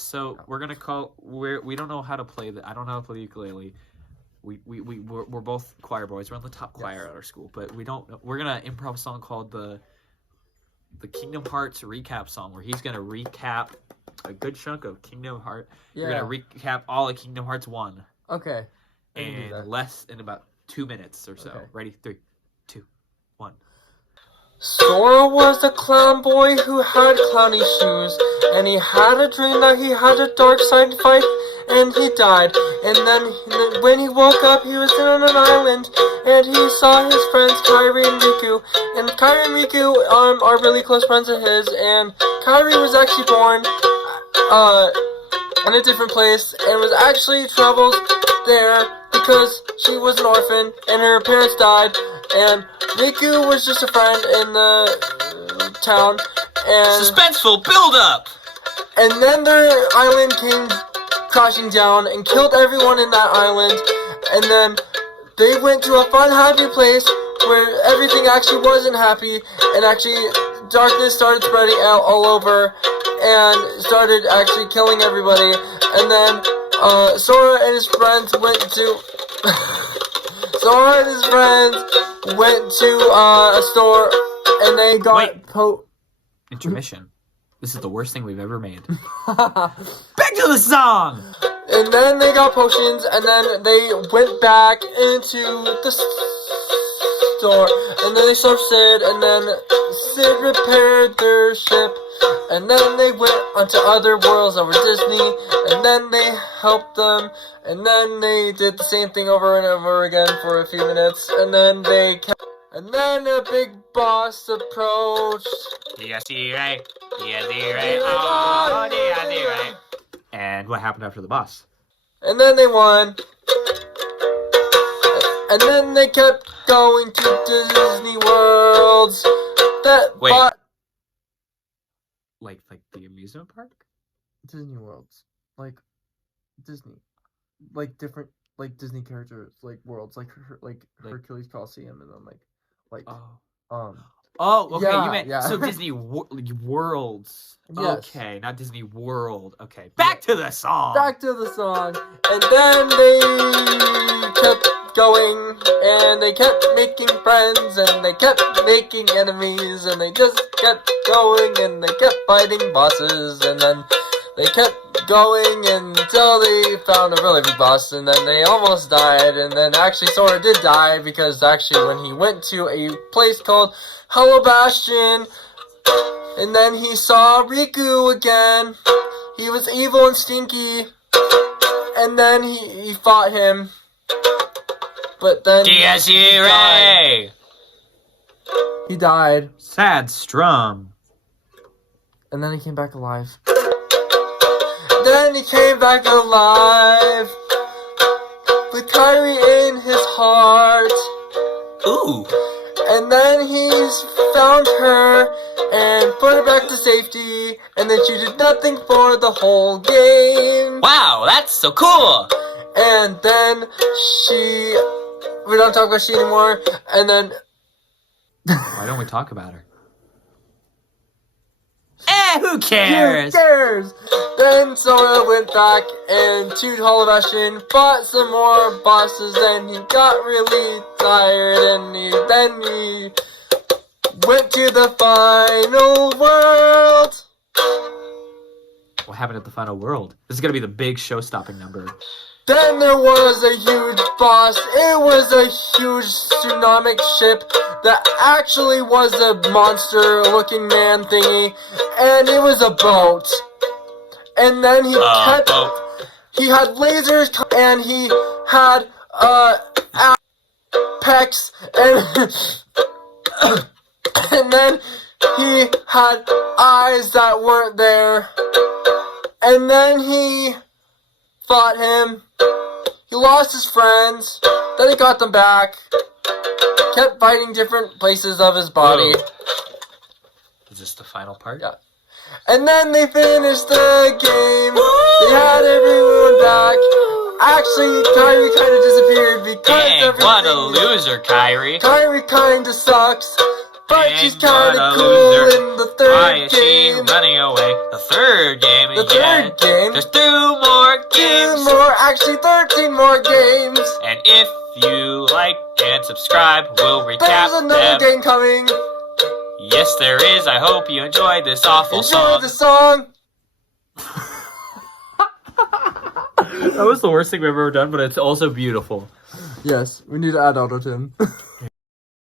So we're gonna call. We don't know how to play I don't know how to play the ukulele. We're both choir boys. We're in the top choir at our school, but we don't. We're gonna improv a song called the Kingdom Hearts recap song, where he's gonna recap a good chunk of Kingdom Hearts. Yeah. We're gonna recap all of Kingdom Hearts 1. Okay. In about 2 minutes or so. Okay. Ready? 3, 2, 1. Sora was a clown boy who had clowny shoes, and he had a dream that he had a dark side fight, and he died. And then when he woke up, he was on an island, and he saw his friends Kairi and Riku. And Kairi and Riku are really close friends of his, and Kairi was actually born in a different place, and was actually traveled there because she was an orphan, and her parents died, and Riku was just a friend in the town, and... Suspenseful build-up! And then their island came crashing down and killed everyone in that island, and then they went to a fun, happy place where everything actually wasn't happy, and actually darkness started spreading out all over, and started actually killing everybody, and then Sora and his friends went to... Sora and his friends went to a store, and they got Intermission. This is the worst thing we've ever made. Back to the song! And then they got potions, and then they went back into the store, and then they saw Sid, and then Sid repaired their ship, and then they went onto other worlds over Disney, and then they helped them, and then they did the same thing over and over again for a few minutes, and then they kept... And then a big boss approached. D-S-E-Ray. D-S-E-Ray. Oh, D-S-E-Ray. And what happened after the boss? And then they won. And then they kept going to Disney Worlds. Wait. Like the amusement park? Disney Worlds. Like Disney. Like different, like Disney characters, like worlds, like Hercules Coliseum, and then like Oh, okay, yeah, you meant yeah. So Disney Worlds. Yes. Okay, not Disney World. Okay, back to the song. Back to the song. And then they kept going, and they kept making friends, and they kept making enemies, and they just kept going, and they kept fighting bosses, and then they kept going until they found a really big boss, and then they almost died, and then actually Sora did die, because actually when he went to a place called Hello Bastion, and then he saw Riku again, he was evil and stinky, and then he fought him, but then D-S-E-Ray! He died. Sad strum. And then he came back alive. Then he came back alive with Kairi in his heart. Ooh. And then he's found her and put her back to safety. And then she did nothing for the whole game. Wow, that's so cool. And then we don't talk about she anymore. And then why don't we talk about her? Who cares? Who cares? Then Sora went back into Hollow Bastion, fought some more bosses, and he got really tired, and then he went to the final world. What happened at the final world? This is gonna be the big show-stopping number. Then there was a huge boss. It was a huge tsunami ship that actually was a monster-looking man thingy, and it was a boat. And then he had lasers, and he had pecs, and and then he had eyes that weren't there, and then he fought him. He lost his friends, then he got them back, kept fighting different places of his body. Is this the final part? Yeah. And then they finished the game. They had everyone back. Actually, Kairi kind of disappeared because everything... what a loser, Kairi. Kairi kind of sucks, but she's kind of cool loser. in the third is she game. running away? The third game. The third game. There's 2 more games. 2 more, actually 13 more games. And if you like and subscribe, we'll recap There's another them. game coming. Yes, there is. I hope you enjoyed this awful Enjoy song. the song. That was the worst thing we've ever done, but it's also beautiful. Yes, we need to add auto-tune.